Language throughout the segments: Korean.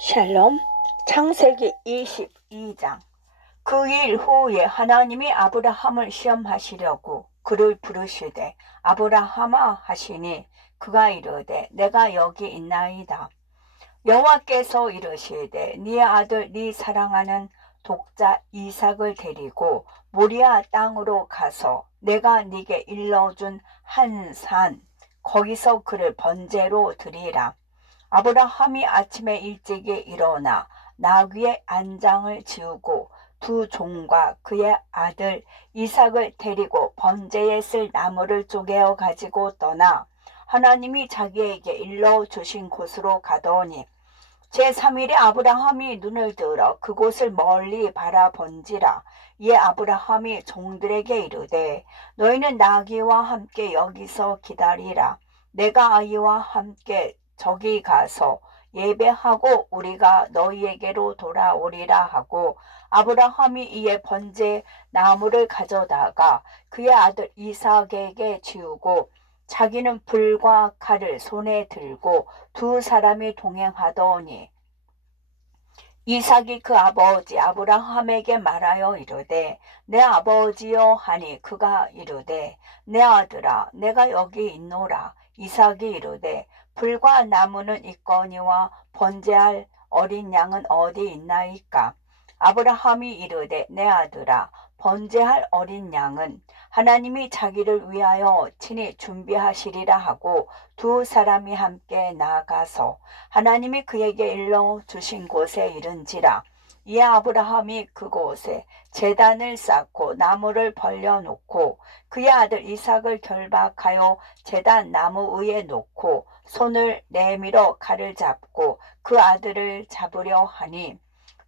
샬롬 창세기 22장. 그 일 후에 하나님이 아브라함을 시험하시려고 그를 부르시되 아브라함아 하시니 그가 이르되 내가 여기 있나이다. 여호와께서 이르시되 네 아들 네 사랑하는 독자 이삭을 데리고 모리아 땅으로 가서 내가 네게 일러준 한 산 거기서 그를 번제로 드리라 아브라함이 아침에 일찍이 일어나 나귀의 안장을 지우고 두 종과 그의 아들 이삭을 데리고 번제에 쓸 나무를 쪼개어 가지고 떠나 하나님이 자기에게 일러 주신 곳으로 가더니 제3일에 아브라함이 눈을 들어 그곳을 멀리 바라본지라 이에 아브라함이 종들에게 이르되 너희는 나귀와 함께 여기서 기다리라. 내가 아이와 함께 저기 가서 예배하고 우리가 너희에게로 돌아오리라 하고 아브라함이 이에 번제 나무를 가져다가 그의 아들 이삭에게 지우고 자기는 불과 칼을 손에 들고 두 사람이 동행하더니 이삭이 그 아버지 아브라함에게 말하여 이르되 내 아버지여 하니 그가 이르되 내 아들아 내가 여기 있노라. 이삭이 이르되 불과 나무는 있거니와 번제할 어린 양은 어디 있나이까? 아브라함이 이르되 내 아들아 번제할 어린 양은 하나님이 자기를 위하여 친히 준비하시리라 하고 두 사람이 함께 나아가서 하나님이 그에게 일러 주신 곳에 이른지라. 이에 아브라함이 그곳에 재단을 쌓고 나무를 벌려놓고 그의 아들 이삭을 결박하여 재단 나무 위에 놓고 손을 내밀어 칼을 잡고 그 아들을 잡으려 하니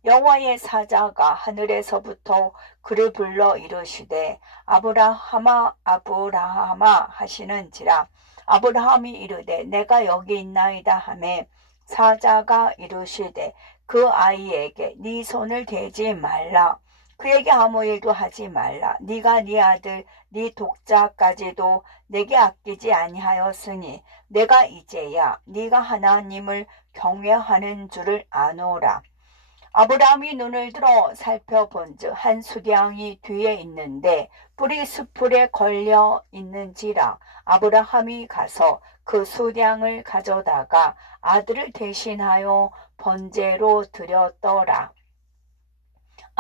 여호와의 사자가 하늘에서부터 그를 불러 이르시되 아브라함아 아브라함아 하시는지라. 아브라함이 이르되 내가 여기 있나이다 하매 사자가 이르시되 그 아이에게 네 손을 대지 말라 그에게 아무 일도 하지 말라 네가 네 아들 네 독자까지도 내게 아끼지 아니하였으니 내가 이제야 네가 하나님을 경외하는 줄을 아노라 아브라함이 눈을 들어 살펴본즉 한 수량이 뒤에 있는데 뿌리 수풀에 걸려 있는지라 아브라함이 가서 그 수량을 가져다가 아들을 대신하여 번제로 드렸더라.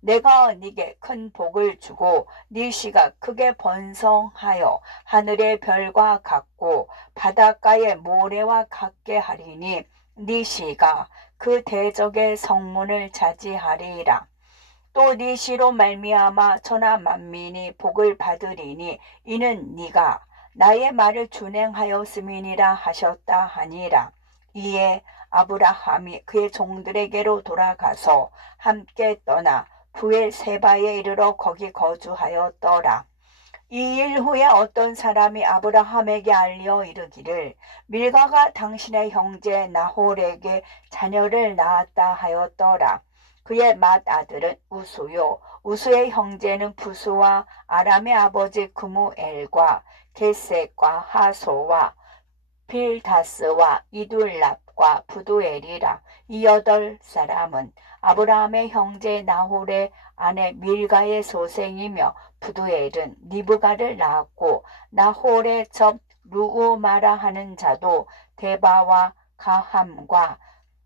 내가 네게 큰 복을 주고 네 씨가 크게 번성하여 하늘의 별과 같고 바닷가의 모래와 같게 하리니 네 씨가 그 대적의 성문을 차지하리라. 또 네 씨로 말미암아 천하 만민이 복을 받으리니 이는 네가 나의 말을 준행하였음이니라 하셨다 하니라. 이에 아브라함이 그의 종들에게로 돌아가서 함께 떠나 부엘 세바에 이르러 거기 거주하였더라. 이 일 후에 어떤 사람이 아브라함에게 알려 이르기를 밀가가 당신의 형제 나홀에게 자녀를 낳았다 하였더라. 그의 맏 아들은 우수요 우수의 형제는 부수와 아람의 아버지 그무엘과 게셋과 하소와 빌다스와 이둘랍 과 부두엘이라 이 여덟 사람은 아브라함의 형제 나홀의 아내 밀가의 소생이며 부두엘은 니브가를 낳았고 나홀의 접 루우마라 하는 자도 데바와 가함과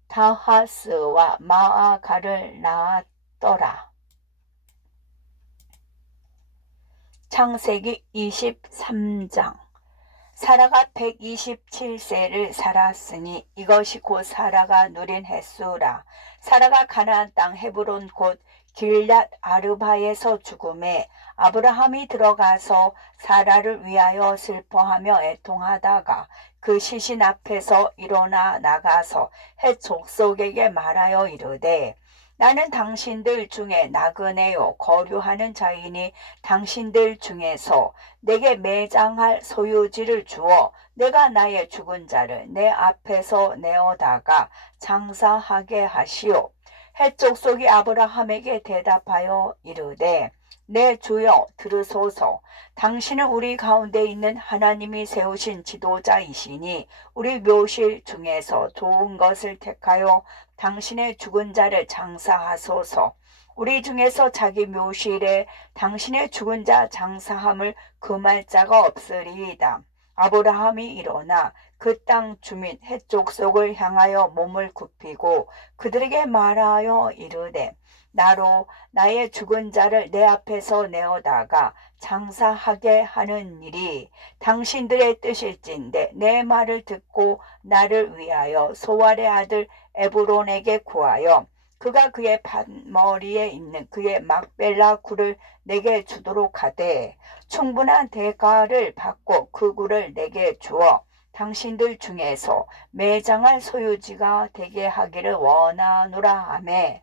다하스와 마아가를 낳았더라. 창세기 23장 사라가 127세를 살았으니 이것이 곧 사라가 누린 횟수라. 사라가 가나안 땅 헤브론 곧 길랏 아르바에서 죽음에 아브라함이 들어가서 사라를 위하여 슬퍼하며 애통하다가 그 시신 앞에서 일어나 나가서 헷 족속에게 말하여 이르되 나는 당신들 중에 나그네요 거류하는 자이니 당신들 중에서 내게 매장할 소유지를 주어 내가 나의 죽은 자를 내 앞에서 내어다가 장사하게 하시오. 해족속이 아브라함에게 대답하여 이르되 내 주여 들으소서 당신은 우리 가운데 있는 하나님이 세우신 지도자이시니 우리 묘실 중에서 좋은 것을 택하여 당신의 죽은 자를 장사하소서 우리 중에서 자기 묘실에 당신의 죽은 자 장사함을 금할 자가 없으리이다. 아브라함이 일어나 그 땅 주민 해족속을 향하여 몸을 굽히고 그들에게 말하여 이르되 나로 나의 죽은 자를 내 앞에서 내어다가 장사하게 하는 일이 당신들의 뜻일진데 내 말을 듣고 나를 위하여 소알의 아들 에브론에게 구하여 그가 그의 밭머리에 있는 그의 막벨라 굴을 내게 주도록 하되 충분한 대가를 받고 그 굴을 내게 주어 당신들 중에서 매장할 소유지가 되게 하기를 원하노라 하매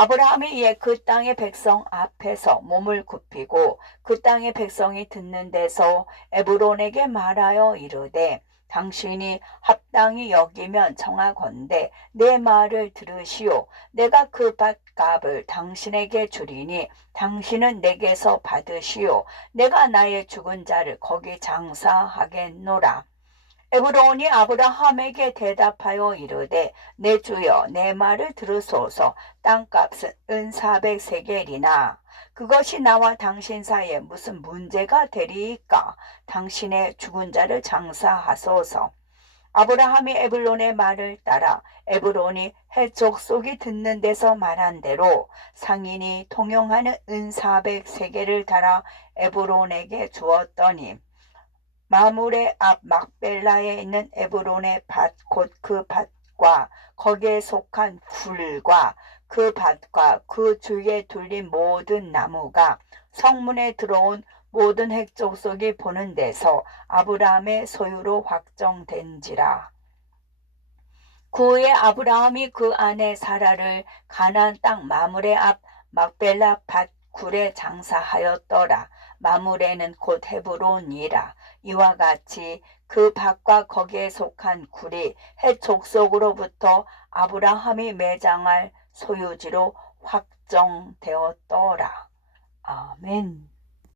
아브라함이 이에 그 땅의 백성 앞에서 몸을 굽히고 그 땅의 백성이 듣는 데서 에브론에게 말하여 이르되 당신이 합당히 여기면 정하건대 내 말을 들으시오. 내가 그 밭값을 당신에게 주리니 당신은 내게서 받으시오. 내가 나의 죽은 자를 거기 장사하겠노라. 에브론이 아브라함에게 대답하여 이르되 내 주여 내 말을 들으소서. 땅값은 은 400세겔이나 그것이 나와 당신 사이에 무슨 문제가 되리이까? 당신의 죽은 자를 장사하소서. 아브라함이 에블론의 말을 따라 에브론이 해족 속이 듣는 데서 말한 대로 상인이 통용하는 은 400세겔을 달아 에브론에게 주었더니 마물의 앞 막벨라에 있는 에브론의 밭 곧 그 밭과 거기에 속한 굴과 그 밭과 그 주위에 둘린 모든 나무가 성문에 들어온 모든 핵족속이 보는 데서 아브라함의 소유로 확정된지라. 그 후에 아브라함이 그 아내 사라를 가나안 땅 마물의 앞 막벨라 밭 굴에 장사하였더라. 마물에는 곧 헤브론이라. 이와 같이 그 밭과 거기에 속한 굴이 해 족속으로부터 아브라함이 매장할 소유지로 확정되었더라. 아멘.